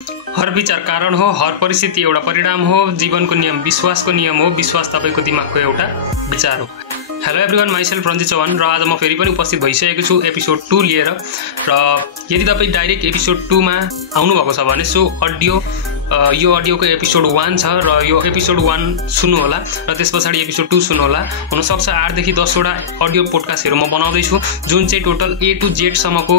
हर विचार कारण हो, हर परिस्थिति एउटा परिणाम हो, जीवनको नियम विश्वासको नियम हो, विश्वास तपाईको दिमागको एउटा विचार हो। Hello everyone, myself Ranjit Chauhan र आज म फेरि पनि उपस्थित भइसकेको छु एपिसोड 2 लिएर। र यदि तपाईँ डाइरेक्ट एपिसोड 2 मा आउनुभएको छ भने सो यो अडियोको एपिसोड 1 छ र यो एपिसोड 1 सुन्नुहोला र त्यस पछाडि एपिसोड 2 सुन्नुहोला। हुनसक्छ 8 देखि 10 वटा अडियो पोडकास्टहरू म बनाउँदैछु जुन चाहिँ टोटल A to Z सम्मको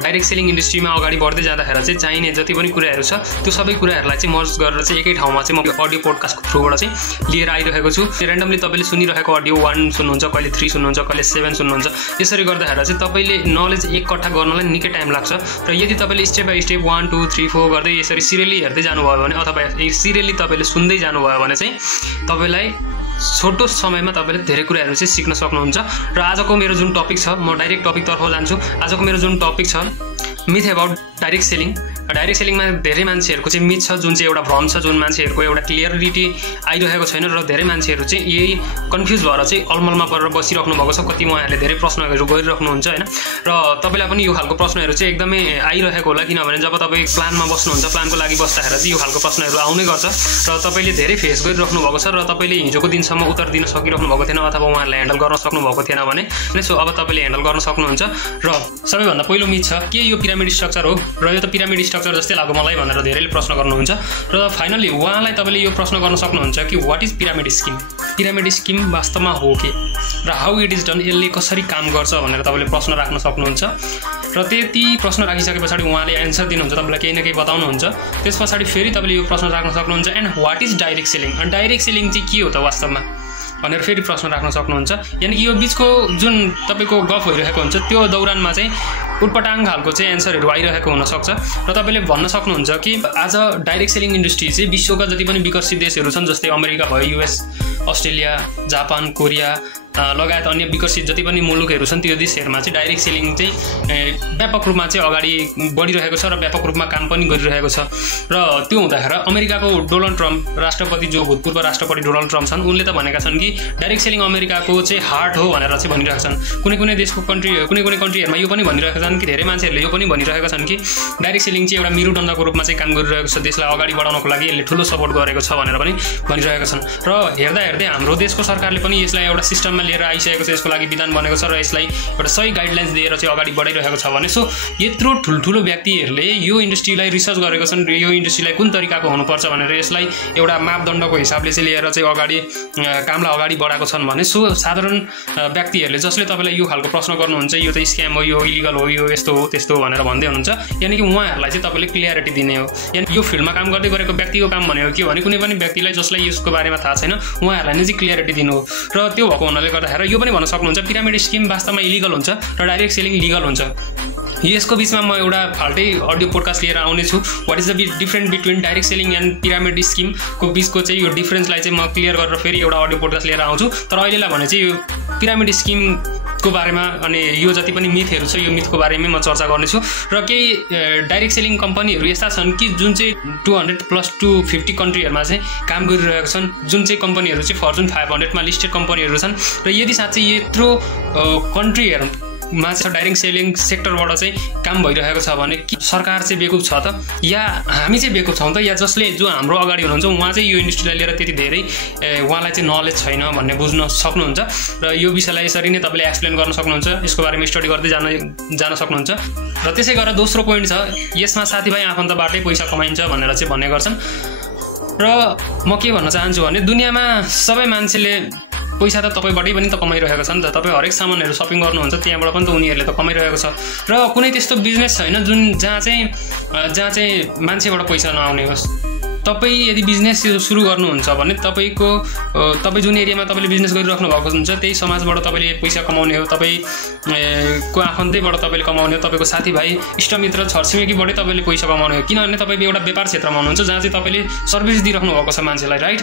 डाइरेक्ट सेलिङ इन्डस्ट्रीमा अगाडि बढ्दै जाँदाखेरि चाहिँ चाहिने जति पनि कुराहरू छ त्यो सबै कुराहरूलाई चाहिँ मर्ज गरेर चाहिँ एकै ठाउँमा चाहिँ म अडियो पोडकास्टको थ्रुबाट चाहिँ लिएर आइरहेको छु। र्यान्डमली तपाईँले सुनिरहेको अडियो 1 सुन्नुहुन्छ, कहिले 3 सुन्नुहुन्छ, कहिले 7 सुन्नुहुन्छ। यसरी गर्दाखेरि चाहिँ तपाईँले नलेज एकट्ठा गर्नलाई निकै टाइम लाग्छ र यदि तपाईँले स्टेप बाई स्टेप 1 2 3 4 गर्दै यसरी सिरियली हेर्दै जानुभयो भने अथवा सिरियली तपाईँले सुन्दै जानुभयो भने चाहिँ तपाईँलाई छोटो समयमा तपाईँले धेरै कुराहरू चाहिँ सिक्न सक्नुहुन्छ। र आजको मेरो जुन टपिक छ, म डाइरेक्ट टपिकतर्फ जान्छु। आजको मेरो जुन टपिक छ myth about direct selling. Direct सेलिङमा धेरै मान्छेहरूको चाहिँ मिथ छ, जुन चाहिँ एउटा भ्रम छ, जुन मान्छेहरूको एउटा क्लियरिटी आइरहेको छैन र धेरै मान्छेहरू चाहिँ यही कन्फ्युज भएर चाहिँ अलमलमा परेर बसिराख्नु भएको छ। कति उहाँहरूले धेरै प्रश्नहरू गरिराख्नुहुन्छ होइन, र तपाईँलाई पनि यो खालको प्रश्नहरू चाहिँ एकदमै आइरहेको होला, किनभने जब तपाईँ प्लानमा बस्नुहुन्छ, प्लानको लागि बस्दाखेरि चाहिँ यो खालको प्रश्नहरू आउने गर्छ र तपाईँले धेरै फेस गरिराख्नु भएको छ र तपाईँले हिजोको दिनसम्म उत्तर दिन सकिराख्नु भएको थिएन अथवा उहाँहरूले ह्यान्डल गर्न सक्नु भएको थिएन भने सो अब तपाईँले ह्यान्डल गर्न सक्नुहुन्छ। र सबैभन्दा पहिलो मिथ छ के यो पिरामिड स्ट्रक्चर हो र यो त पिरामिड स्ट्रक्चर जस्तै लाग्यो मलाई भनेर धेरैले प्रश्न गर्नुहुन्छ र फाइनली उहाँलाई तपाईँले यो प्रश्न गर्न सक्नुहुन्छ कि what is pyramid scheme. Pyramid scheme वास्तवमा हो के र हाउ इट इज डन, यसले कसरी काम गर्छ भनेर तपाईँले प्रश्न राख्न सक्नुहुन्छ। र त्यति प्रश्न राखिसके पछाडि उहाँले एन्सर दिनुहुन्छ, तपाईँलाई केही न केही बताउनुहुन्छ। त्यस पछाडि फेरि तपाईँले यो प्रश्न राख्न सक्नुहुन्छ and what is direct selling. अनि डाइरेक्ट सेलिङ चाहिँ के हो त वास्तवमा भनेर फेरि प्रश्न राख्न सक्नुहुन्छ। यानि कि यो बिचको जुन तपाईँको गफ भइरहेको हुन्छ त्यो दौरानमा चाहिँ उटपटाङ खालको चाहिँ एन्सरहरू आइरहेको हुनसक्छ र तपाईँले भन्न सक्नुहुन्छ कि आज डाइरेक्ट सेलिङ इन्डस्ट्री चाहिँ विश्वका जति पनि विकसित देशहरू छन्, जस्तै अमेरिका भयो, US, अस्ट्रेलिया, जापान, कोरिया लगायत अन्य विकसित जति पनि मुलुकहरू छन् त्यो देशहरूमा चाहिँ डाइरेक्ट सेलिङ चाहिँ व्यापक रूपमा चाहिँ अगाडि बढिरहेको छ र व्यापक रूपमा काम पनि गरिरहेको छ। र त्यो हुँदाखेरि अमेरिकाको डोनाल्ड ट्रम्प राष्ट्रपति, जो भूतपूर्व राष्ट्रपति डोनाल्ड ट्रम्प छन्, उनले त भनेका छन् कि डाइरेक्ट सेलिङ अमेरिकाको चाहिँ हार्ट हो भनेर चाहिँ भनिरहेका छन्। कुनै कुनै देशको कुनै कन्ट्रीहरूमा यो पनि भनिरहेका छन् कि धेरै मान्छेहरूले यो पनि भनिरहेका छन् कि डाइरेक्ट सेलिङ चाहिँ एउटा मेरुदण्डको रूपमा चाहिँ काम गरिरहेको छ, देशलाई अगाडि बढाउनको लागि यसले ठुलो सपोर्ट गरेको छ भनेर पनि भनिरहेका छन्। र हेर्दा हेर्दै हाम्रो देशको सरकारले पनि यसलाई एउटा सिस्टममा लिएर आइसकेको छ, यसको लागि विधान बनेको छ र यसलाई एउटा सही गाइडलाइन्स दिएर चाहिँ अगाडि बढाइरहेको छ भने सो यत्रो ठुल्ठुलो व्यक्तिहरूले यो इन्डस्ट्रीलाई रिसर्च गरेको छन्, यो इन्डस्ट्रीलाई कुन तरिकाको हुनुपर्छ भनेर यसलाई एउटा मापदण्डको हिसाबले चाहिँ लिएर चाहिँ अगाडि कामलाई अगाडि बढाएको छन् भने सो साधारण व्यक्तिहरूले जसले तपाईँलाई यो खालको प्रश्न गर्नुहुन्छ यो त स्क्याम हो, यो इलिगल हो, यो यस्तो हो त्यस्तो हो भनेर भन्दै हुनुहुन्छ, यानि कि उहाँहरूलाई चाहिँ तपाईँले क्लियरिटी दिने हो। यानि यो फिल्डमा काम गर्दै गरेको व्यक्तिको काम भनेको के हो भने कुनै पनि व्यक्तिलाई जसलाई यसको बारेमा थाहा छैन उहाँहरूलाई नै चाहिँ क्लियरिटी दिनु हो। र त्यो भएको हुनाले गर्दाखेरि यो पनि भन्न सक्नुहुन्छ पिरामिड स्किम वास्तवमा इलिगल हुन्छ र डाइरेक्ट सेलिङ लिगल हुन्छ। यसको बिचमा म एउटा फाल्टै अडियो पोडकास्ट लिएर आउने छु। What is the difference between direct selling and pyramid स्किमको बिचको चाहिँ यो डिफरेन्सलाई चाहिँ म क्लियर गरेर फेरि एउटा अडियो पोडकास्ट लिएर आउँछु। तर अहिलेलाई भने चाहिँ यो पिरामिड स्किमको बारेमा अनि यो जति पनि मिथहरू छ यो मिथको बारेमै म चर्चा गर्नेछु। र केही डाइरेक्ट सेलिङ कम्पनीहरू यस्ता छन् कि जुन चाहिँ 200 प्लस 250 कन्ट्रीहरूमा चाहिँ काम गरिरहेका छन्, जुन चाहिँ कम्पनीहरू चाहिँ फर्चुन 500 मा लिस्टेड कम्पनीहरू छन्। र यदि साँच्चै यत्रो कन्ट्रीहरूमा चाहिँ डाइरेक्ट सेलिङ सेक्टरबाट चाहिँ काम भइरहेको छ भने कि सरकार चाहिँ बेकुफ छ त या हामी चाहिँ बेकुफ छौँ त, या जसले जो हाम्रो अगाडि हुनुहुन्छ उहाँ चाहिँ यो इन्डस्ट्रीलाई लिएर त्यति धेरै उहाँलाई चाहिँ नलेज छैन भन्ने बुझ्न सक्नुहुन्छ। र यो विषयलाई यसरी नै तपाईँले एक्सप्लेन गर्न सक्नुहुन्छ, यसको बारेमा स्टडी गर्दै जान सक्नुहुन्छ। र त्यसै गरेर दोस्रो पोइन्ट छ, यसमा साथीभाइ आफन्तबाटै पैसा कमाइन्छ भनेर चाहिँ भन्ने गर्छन्। र म के भन्न चाहन्छु भने दुनियाँमा सबै मान्छेले पैसा त तपाईँबाटै पनि त कमाइरहेको छ नि त। तपाईँ हरेक सामानहरू सपिङ गर्नुहुन्छ त्यहाँबाट पनि त उनीहरूले त कमाइरहेको छ। र कुनै त्यस्तो बिजनेस छैन जहाँ चाहिँ मान्छेबाट पैसा नआउने होस्। तपाईँ यदि बिजनेस सुरु गर्नुहुन्छ भने तपाईँ जुन एरियामा तपाईँले बिजनेस गरिराख्नु भएको हुन्छ त्यही समाजबाट तपाईँले पैसा कमाउने हो, तपाईँको आफन्तैबाट तपाईँले कमाउने हो, तपाईँको साथीभाइ इष्टमित्र छरछिमेकीबाटै तपाईँले पैसा कमाउने हो, किनभने तपाईँ एउटा व्यापार क्षेत्रमा हुनुहुन्छ जहाँ चाहिँ तपाईँले सर्भिस दिइराख्नु भएको छ मान्छेलाई, राइट।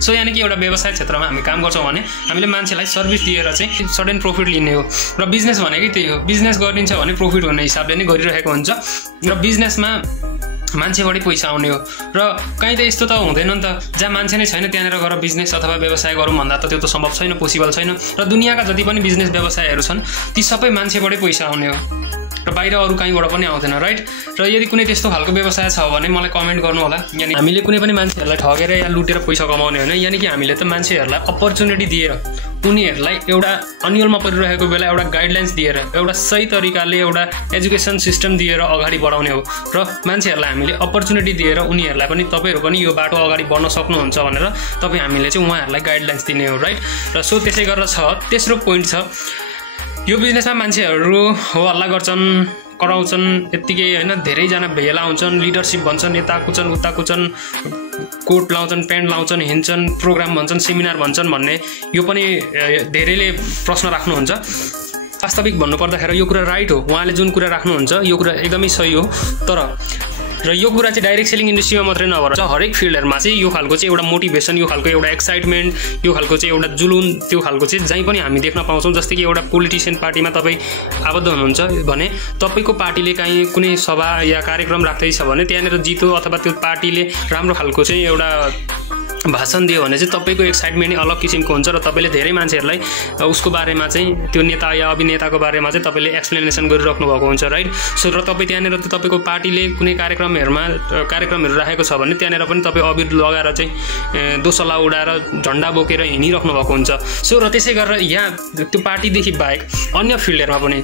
सो यानि कि एउटा व्यवसाय क्षेत्रमा हामी काम गर्छौँ भने हामीले मान्छेलाई सर्भिस दिएर चाहिँ सडन प्रफिट लिने हो। र बिजनेस भनेकै त्यही हो, बिजनेस गरिन्छ भने प्रफिट हुने हिसाबले नै गरिरहेको हुन्छ र बिजनेसमा मान्छेबाटै पैसा आउने हो। र कहीँ त यस्तो त हुँदैन नि त, जहाँ मान्छे नै छैन त्यहाँनिर गएर बिजनेस अथवा व्यवसाय गरौँ भन्दा त त्यो त सम्भव छैन, पोसिबल छैन। र दुनियाँका जति पनि बिजनेस व्यवसायहरू छन् ती सबै मान्छेबाटै पैसा आउने हो। र बाहिर अरू कहीँबाट पनि आउँदैन राइट। र यदि कुनै त्यस्तो खालको व्यवसाय छ भने मलाई कमेन्ट गर्नु होला। यानि हामीले कुनै पनि मान्छेहरूलाई ठगेर या लुटेर पैसा कमाउने होइन, यानि कि हामीले त मान्छेहरूलाई अपर्च्युनिटी दिएर उनीहरूलाई एउटा अन्यलमा परिरहेको बेला एउटा गाइडलाइन्स दिएर एउटा सही तरिकाले एउटा एजुकेसन सिस्टम दिएर अगाडि बढाउने हो। र मान्छेहरूलाई हामीले अपर्च्युनिटी दिएर उनीहरूलाई पनि तपाईँहरू पनि यो बाटो अगाडि बढ्न सक्नुहुन्छ भनेर हामीले चाहिँ उहाँहरूलाई गाइडलाइन्स दिने हो राइट। र सो त्यसै गरेर तेस्रो पोइन्ट छ, यो बिजनेसमा मान्छेहरू हो हल्ला गर्छन्, कराउँछन् यत्तिकै होइन, धेरैजना भेला हुन्छन्, लिडरसिप भन्छन्, यता कुछन् उता कुछन्, कोट लाउँछन्, प्यान्ट लाउँछन्, हिँड्छन्, प्रोग्राम भन्छन्, सेमिनार भन्छन् भन्ने यो पनि धेरैले प्रश्न राख्नुहुन्छ। वास्तविक भन्नुपर्दाखेरि यो कुरा राइट हो, उहाँले जुन कुरा राख्नुहुन्छ यो कुरा एकदमै सही हो। र यो कुरा चाहिँ डाइरेक्ट सेलिङ इन्डस्ट्रीमा मात्रै नभएर हरेक फिल्डहरूमा चाहिँ यो खालको चाहिँ एउटा मोटिभेसन, यो खालको एउटा एक्साइटमेन्ट, यो खालको चाहिँ एउटा जुलुन, त्यो खालको चाहिँ जहीँ पनि हामी देख्न पाउँछौँ। जस्तै कि एउटा पोलिटिसियन पार्टीमा तपाईँ आबद्ध हुनुहुन्छ भने तपाईँको पार्टीले काहीँ कुनै सभा या कार्यक्रम राख्दैछ भने त्यहाँनिर जितो अथवा त्यो पार्टीले राम्रो खालको चाहिँ एउटा भाषण दियो भने चाहिँ तपाईँको एक्साइटमेन्ट नै अलग किसिमको हुन्छ र तपाईँले धेरै मान्छेहरूलाई उसको बारेमा चाहिँ त्यो नेता या अभिनेताको बारेमा चाहिँ तपाईँले एक्सप्लेनेसन गरिराख्नु भएको हुन्छ राइट। सो र तपाईँ त्यहाँनिर तपाईँको पार्टीले कुनै कार्यक्रमहरू राखेको छ भने त्यहाँनिर पनि तपाईँ अबिर लगाएर चाहिँ दोसल्ला उडाएर झन्डा बोकेर हिँडिराख्नु भएको हुन्छ। सो र त्यसै गरेर यहाँ त्यो पार्टीदेखि बाहेक अन्य फिल्डहरूमा पनि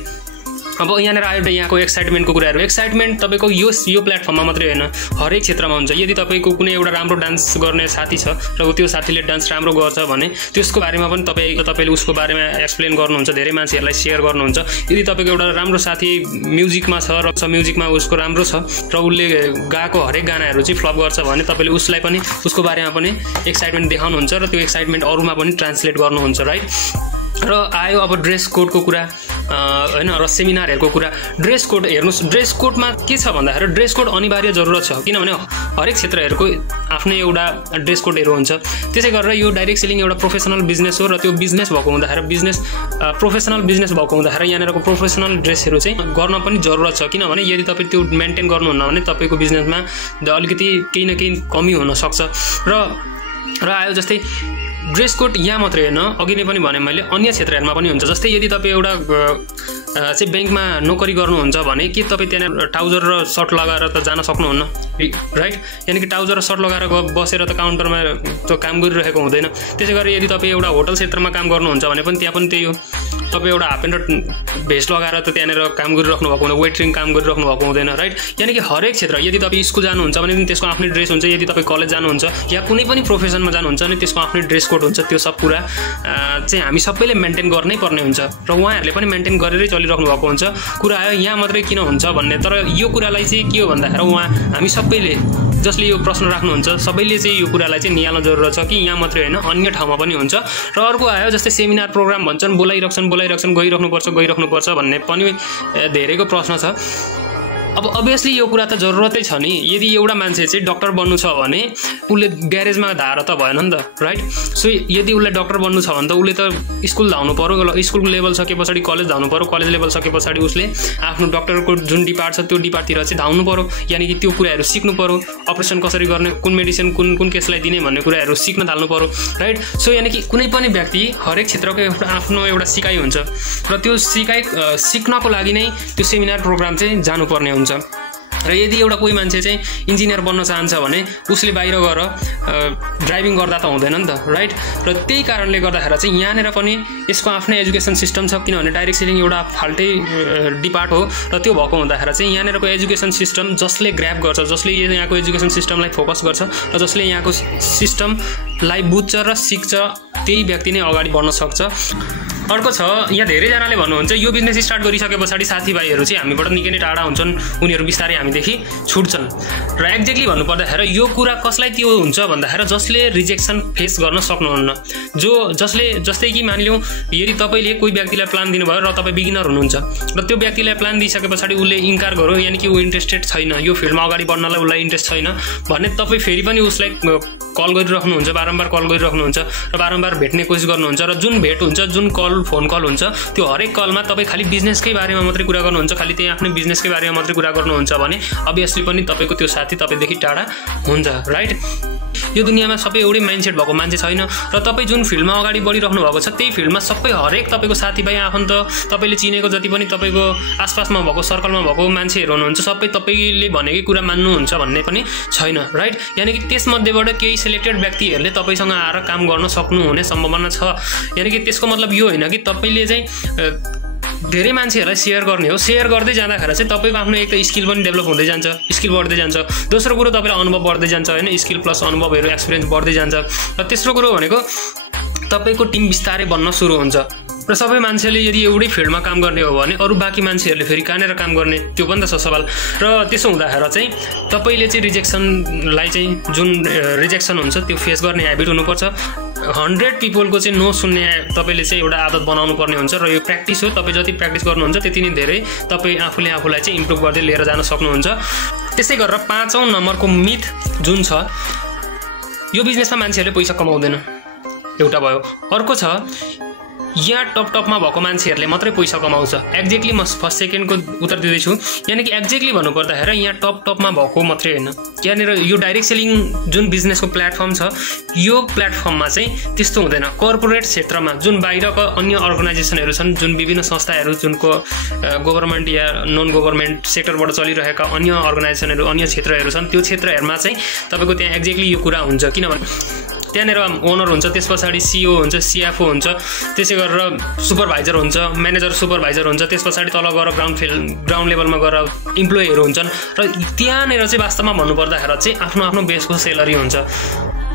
अब यहाँनिर आयो यहाँको एक्साइटमेन्टको कुराहरू। एक्साइटमेन्ट तपाईँको यो प्लेटफर्ममा मात्रै होइन, हरेक क्षेत्रमा हुन्छ। यदि तपाईँको कुनै एउटा राम्रो डान्स गर्ने साथी छ र त्यो साथीले डान्स राम्रो गर्छ भने त्यसको बारेमा पनि तपाईँले उसको बारेमा एक्सप्लेन गर्नुहुन्छ, धेरै मान्छेहरूलाई सेयर गर्नुहुन्छ। यदि तपाईँको एउटा राम्रो साथी म्युजिकमा छ र म्युजिकमा उसको राम्रो छ र उसले गाएको हरेक गानाहरू चाहिँ फ्लप गर्छ भने तपाईँले उसलाई पनि उसको बारेमा पनि एक्साइटमेन्ट देखाउनुहुन्छ र त्यो एक्साइटमेन्ट अरूमा पनि ट्रान्सलेट गर्नुहुन्छ राइट। र आयो अब ड्रेस कोडको कुरा होइन र सेमिनारहरूको कुरा। ड्रेस कोड हेर्नुहोस्, ड्रेस कोडमा के छ भन्दाखेरि ड्रेस कोड अनिवार्य जरुरत छ, किनभने हरेक क्षेत्रहरूको आफ्नै एउटा ड्रेस कोडहरू हुन्छ। त्यसै गरेर यो डाइरेक्ट सेलिङ एउटा प्रोफेसनल बिजनेस हो र त्यो बिजनेस भएको हुँदाखेरि प्रोफेसनल बिजनेस भएको हुँदाखेरि यहाँनिरको प्रोफेसनल ड्रेसहरू चाहिँ गर्न पनि जरुरत छ, किनभने यदि तपाईँ त्यो मेन्टेन गर्नुहुन्न भने तपाईँको बिजनेसमा अलिकति केही न केही कमी हुनसक्छ। र आयो जस्तै ड्रेस कोड यहाँ मात्रै होइन, अघि नै पनि भने मैले अन्य क्षेत्रहरूमा पनि हुन्छ। जस्तै यदि तपाईँ एउटा चाहिँ ब्याङ्कमा नोकरी गर्नुहुन्छ भने के तपाईँ त्यहाँनिर ट्राउजर र सर्ट लगाएर त जान सक्नुहुन्न राइट। यानि कि ट्राउजर र सर्ट लगाएर बसेर त काउन्टरमा त्यो काम गरिरहेको हुँदैन। त्यसै गरी यदि तपाईँ एउटा होटल क्षेत्रमा काम गर्नुहुन्छ भने पनि त्यहाँ पनि त्यही हो, तपाईँ एउटा हाफ प्यान्ट र भेस्ट लगाएर त त्यहाँनिर काम गरिराख्नु भएको हुँदैन, वेटरिङ काम गरिराख्नु भएको हुँदैन राइट। यानि कि हरेक क्षेत्र, यदि तपाईँ स्कुल जानुहुन्छ भने पनि त्यसको आफ्नै ड्रेस हुन्छ, यदि तपाईँ कलेज जानुहुन्छ या कुनै पनि प्रोफेसनमा जानुहुन्छ भने त्यसको आफ्नै ड्रेस कोड हुन्छ। त्यो सब कुरा चाहिँ हामी सबैले मेन्टेन गर्नै पर्ने हुन्छ र उहाँहरूले पनि मेन्टेन गरेरै चलिराख्नु भएको हुन्छ। कुरा आयो यहाँ मात्रै किन हुन्छ भन्ने, तर यो कुरालाई चाहिँ के हो भन्दाखेरि हामी सबैले जसले यो प्रश्न राख्नुहुन्छ सबैले चाहिँ यो कुरालाई चाहिँ निहाल्न जरुरत छ कि यहाँ मात्रै होइन अन्य ठाउँमा पनि हुन्छ। र अर्को आयो जस्तै सेमिनार प्रोग्राम भन्छन्, बोलाइराख्छन् गइराख्नुपर्छ भन्ने पनि धेरैको प्रश्न छ। अब अभियसली यो कुरा त जरुरतै छ नि। यदि एउटा मान्छे चाहिँ डक्टर बन्नु छ भने उसले ग्यारेजमा धाएर त भएन नि त राइट। सो यदि उसलाई डक्टर बन्नु छ भने त उसले त स्कुल धाउनु पर्यो, स्कुलको लेभल सके पछाडि कलेज धाउनु पर्यो, कलेज लेभल सके पछाडि उसले आफ्नो डक्टरको जुन डिपार्ट छ त्यो डिपार्टतिर चाहिँ धाउनु पर्यो। यानि कि त्यो कुराहरू सिक्नु पर्यो, अपरेसन कसरी गर्ने, कुन मेडिसिन कुन केसलाई दिने भन्ने कुराहरू सिक्न थाल्नु पर्यो राइट। सो यानि कि कुनै पनि व्यक्ति हरेक क्षेत्रको आफ्नो एउटा सिकाइ हुन्छ र त्यो सिकाइ सिक्नको लागि नै त्यो सेमिनार प्रोग्राम चाहिँ जानुपर्ने हुन्छ। र यदि एउटा कोही मान्छे चाहिँ इन्जिनियर बन्न चाहन्छ भने उसले बाहिर गएर ड्राइभिङ गर्दा त हुँदैन नि त राइट। र त्यही कारणले गर्दाखेरि चाहिँ यहाँनिर पनि यसको आफ्नै एजुकेसन सिस्टम छ, किनभने डाइरेक्ट सेलिङ एउटा फाल्टै डिपार्ट हो र त्यो भएको हुँदाखेरि चाहिँ यहाँनिरको एजुकेसन सिस्टम जसले ग्र्याब गर्छ, जसले यहाँको एजुकेसन सिस्टमलाई फोकस गर्छ र जसले यहाँको सिस्टमलाई बुझ्छ र सिक्छ त्यही व्यक्ति नै अगाडि बढ्न सक्छ। अर्को छ, यहाँ धेरैजनाले भन्नुहुन्छ यो बिजनेस स्टार्ट गरिसके पछाडि साथीभाइहरू चाहिँ हामीबाट निकै नै टाढा हुन्छन्, उनीहरू बिस्तारै हामीदेखि छुट्छन्। र एक्ज्याक्टली भन्नुपर्दाखेरि यो कुरा कसलाई त्यो हुन्छ भन्दाखेरि जसले रिजेक्सन फेस गर्न सक्नुहुन्न, जस्तै कि मानिलिउँ यदि तपाईँले कोही व्यक्तिलाई प्लान दिनुभयो र तपाईँ बिगिनर हुनुहुन्छ र त्यो व्यक्तिलाई प्लान दिइसके पछाडि उसले इन्कार गर्यो, यानि कि ऊ इन्ट्रेस्टेड छैन, यो फिल्डमा अगाडि बढ्नलाई उसलाई इन्ट्रेस्ट छैन भने तपाईँ फेरि पनि उसलाई कल गरिराख्नुहुन्छ, बारम्बार कल गरिराख्नुहुन्छ र बारम्बार भेट्ने कोसिस गर्नुहुन्छ। र जुन भेट हुन्छ, जुन फोन कल हुन्छ, त्यो हरेक कलमा तपाईँ खालि बिजनेसकै बारेमा मात्रै कुरा गर्नुहुन्छ, खालि त्यही आफ्नै बिजनेसकै बारेमा मात्रै कुरा गर्नुहुन्छ भने अभियसली पनि तपाईँको त्यो साथी तपाईँदेखि टाढा हुन्छ राइट। यो दुनियाँमा सबै एउटै माइन्डसेट भएको मान्छे छैन र तपाईँ जुन फिल्डमा अगाडि बढिराख्नु भएको छ त्यही फिल्डमा सबै हरेक तपाईँको साथीभाइ आफन्त तपाईँले चिनेको जति पनि तपाईँको आसपासमा भएको सर्कलमा भएको मान्छेहरू हुनुहुन्छ सबै तपाईँले भनेकै कुरा मान्नुहुन्छ भन्ने पनि छैन, राइट? यानि कि त्यसमध्येबाट केही सिलेक्टेड व्यक्तिहरूले तपाईँसँग आएर काम गर्न सक्नुहुने सम्भावना छ। यानि कि त्यसको मतलब यो होइन कि तपाईँले चाहिँ धेरै मान्छेहरूलाई सेयर गर्ने हो। सेयर गर्दै जाँदाखेरि चाहिँ तपाईँको आफ्नो एक त स्किल पनि डेभलप हुँदै जान्छ, स्किल बढ्दै जान्छ। दोस्रो कुरो तपाईँलाई अनुभव बढ्दै जान्छ होइन, स्किल प्लस अनुभवहरू एक्सपिरियन्स बढ्दै जान्छ। र तेस्रो कुरो भनेको तपाईँको टिम बिस्तारै बन्न सुरु हुन्छ। र सबै मान्छेले यदि एउटै फिल्डमा काम गर्ने हो भने अरू बाँकी मान्छेहरूले फेरि कहाँनिर काम गर्ने त्यो पनि त छ सवाल। र त्यसो हुँदाखेरि चाहिँ तपाईँले चाहिँ रिजेक्सनलाई चाहिँ जुन रिजेक्सन हुन्छ त्यो फेस गर्ने ह्याबिट हुनुपर्छ। 100 पिपलको चाहिँ नो सुन्ने तपाईँले चाहिँ एउटा आदत बनाउनु पर्ने हुन्छ र यो प्र्याक्टिस हो। तपाईँ जति प्र्याक्टिस गर्नुहुन्छ त्यति नै धेरै तपाईँ आफूले आफूलाई चाहिँ इम्प्रुभ गर्दै लिएर जान सक्नुहुन्छ। त्यसै गरेर 5औं नम्बरको मिथ जुन छ, यो बिजनेसमा मान्छेहरूले पैसा कमाउँदैन, एउटा भयो। अर्को छ यहाँ टपमा भएको मान्छेहरूले मात्रै पैसा कमाउँछ। एक्ज्याक्टली म फर्स्ट सेकेन्डको उत्तर दिँदैछु। यानि कि एक्ज्याक्टली भन्नुपर्दाखेरि यहाँ टपमा भएको मात्रै होइन। यहाँनिर यो डाइरेक्ट सेलिङ जुन बिजनेसको प्लेटफर्म छ यो प्लेटफर्ममा चाहिँ त्यस्तो हुँदैन। कर्पोरेट क्षेत्रमा जुन बाहिरका अन्य अर्गनाइजेसनहरू छन्, जुन विभिन्न संस्थाहरू जुनको गभर्मेन्ट या नन गभर्मेन्ट सेक्टरबाट चलिरहेका अन्य अर्गनाइजेसनहरू अन्य क्षेत्रहरू छन्, त्यो क्षेत्रहरूमा चाहिँ तपाईँको त्यहाँ एक्ज्याक्टली यो कुरा हुन्छ। किनभने त्यहाँनिर ओनर हुन्छ, त्यस पछाडि सिओ हुन्छ, सिएफओ हुन्छ, त्यसै गरेर सुपरभाइजर हुन्छ, म्यानेजर सुपरभाइजर हुन्छ, त्यस पछाडि तल गएर ग्राउन्ड लेभलमा गएर इम्प्लोइहरू हुन्छन्। र त्यहाँनिर चाहिँ वास्तवमा भन्नुपर्दाखेरि चाहिँ आफ्नो आफ्नो बेसको सेलरी हुन्छ।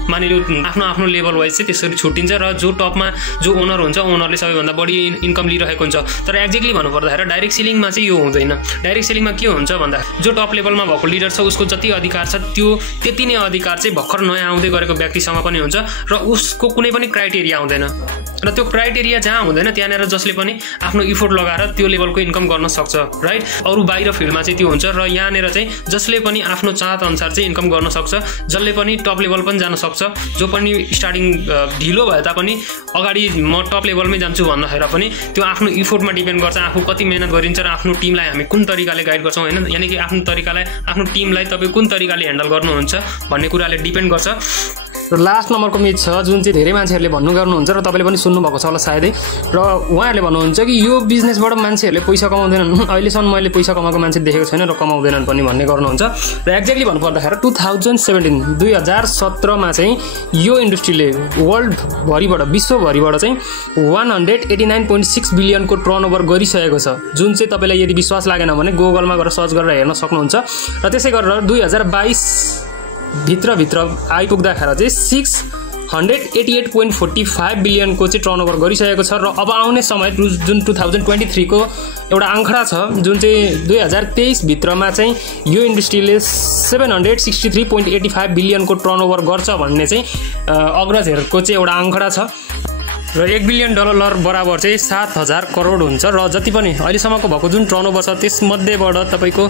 मानिलियो आफ्नो आफ्नो लेभल वाइज चाहिँ त्यसरी छुट्टिन्छ र जो टपमा जो ओनर हुन्छ उनीहरूले सबैभन्दा बढी इन्कम लिइरहेको हुन्छ। तर एक्ज्याक्टली भन्नुपर्दाखेरि डाइरेक्ट सेलिङमा चाहिँ यो हुँदैन। डाइरेक्ट सेलिङमा के हुन्छ भन्दा जो टप लेभलमा भएको लिडर छ उसको जति अधिकार छ त्यो त्यति नै अधिकार चाहिँ भर्खर नयाँ आउँदै गरेको व्यक्तिसँग पनि हुन्छ र उसको कुनै पनि क्राइटेरिया हुँदैन। र त्यो क्राइटेरिया जहाँ हुँदैन त्यहाँनिर जसले पनि आफ्नो इफोर्ट लगाएर त्यो लेभलको इन्कम गर्न सक्छ, राइट? अरू बाहिर फिल्डमा चाहिँ त्यो हुन्छ र यहाँनिर चाहिँ जसले पनि आफ्नो चाहत अनुसार चाहिँ इन्कम गर्न सक्छ, जसले पनि टप लेभल पनि जान सक्छ। जो पनि स्टार्टिङ ढिलो भए तापनि अगाडि म टप लेभलमै जान्छु भन्दाखेरि पनि त्यो आफ्नो इफोर्टमा डिपेन्ड गर्छ। आफू कति मेहनत गरिन्छ र आफ्नो टिमलाई हामी कुन तरिकाले गाइड गर्छौँ होइन, यानि कि आफ्नो टिमलाई तपाईँ कुन तरिकाले ह्यान्डल गर्नुहुन्छ भन्ने कुराले डिपेन्ड गर्छ। र लास्ट नम्बरको मिथ छ जुन चाहिँ धेरै मान्छेहरूले भन्नु गर्नुहुन्छ र तपाईँले पनि सुन्नुभएको छ होला सायदै। र उहाँहरूले भन्नुहुन्छ कि यो बिजनेसबाट मान्छेहरूले पैसा कमाउँदैनन्, अहिलेसम्म मैले पैसा कमाएको मान्छे देखेको छैन र कमाउँदैनन् पनि भन्ने गर्नुहुन्छ। र एक्ज्याक्टली भन्नुपर्दाखेरि 2017मा चाहिँ यो इन्डस्ट्रीले वर्ल्डभरिबाट विश्वभरिबाट चाहिँ 189.6 बिलियनको टर्नओभर गरिसकेको छ। जुन चाहिँ तपाईँलाई यदि विश्वास लागेन भने गुगलमा गएर सर्च गरेर हेर्न सक्नुहुन्छ। र त्यसै गरेर 2022 भित्र आइपुग्दाखेरि चाहिँ 688.45 बिलियनको चाहिँ टर्नओभर गरिसकेको छ। र अब आउने समय जुन 2023 को एउटा आँकडा छ जुन चाहिँ 2023 भित्रमा चाहिँ यो इन्डस्ट्रीले 763.85 बिलियनको टर्नओभर गर्छ भन्ने चाहिँ अग्रजहरूको चाहिँ एउटा आँकडा छ। र $1 बिलियन बराबर चाहिँ 7,000 करोड हुन्छ। र जति पनि अहिलेसम्मको भएको जुन टर्नओभर छ त्यसमध्येबाट तपाईँको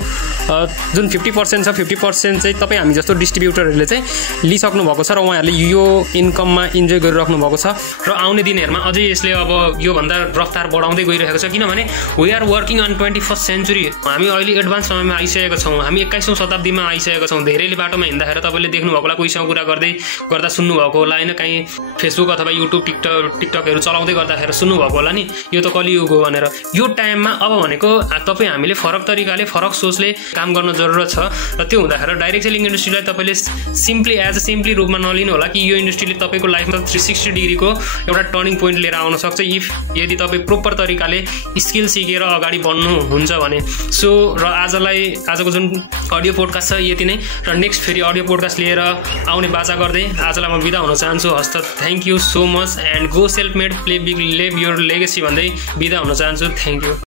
जुन 50% छ 50% चाहिँ तपाईँ हामी जस्तो डिस्ट्रिब्युटरहरूले चाहिँ लिइसक्नु भएको छ र उहाँहरूले यो इन्कममा इन्जोय गरिराख्नु भएको छ। र आउने दिनहरूमा अझै यसले अब योभन्दा रफ्तार बढाउँदै गइरहेको छ। किनभने we are working on 21st century. हामी अहिले एडभान्स समयमा आइसकेका छौँ, हामी 21औं शताब्दीमा आइसकेका छौँ। धेरैले बाटोमा हिँड्दाखेरि तपाईँले देख्नुभएको होला, कोहीसँग कुरा गर्दा सुन्नुभएको होला होइन, कहीँ फेसबुक अथवा युट्युब टिकटकहरू चलाउँदै गर्दाखेरि सुन्नुभएको होला नि यो त कलियुग हो भनेर। यो टाइममा अब भनेको तपाईँ हामीले फरक तरिकाले फरक सोचले काम गर्न जरुरत छ। र त्यो हुँदाखेरि डाइरेक्ट सेलिङ इन्डस्ट्रीलाई तपाईँले सिम्पली रूपमा नलिनु होला कि यो इन्डस्ट्रीले तपाईँको लाइफमा 360 डिग्रीको एउटा टर्निङ पोइन्ट लिएर आउन सक्छ यदि तपाईँ प्रोपर तरिकाले स्किल सिकेर अगाडि बढ्नुहुन्छ भने। सो र आजको जुन अडियो पोडकास्ट छ यति नै। र नेक्स्ट फेरि अडियो पोडकास्ट लिएर आउने बाचा गर्दै आजलाई म बिदा हुन चाहन्छु। हस्त thank you so much and go self made play big live your legacy भन्दै बिदा हुन चाहन्छु। Thank you.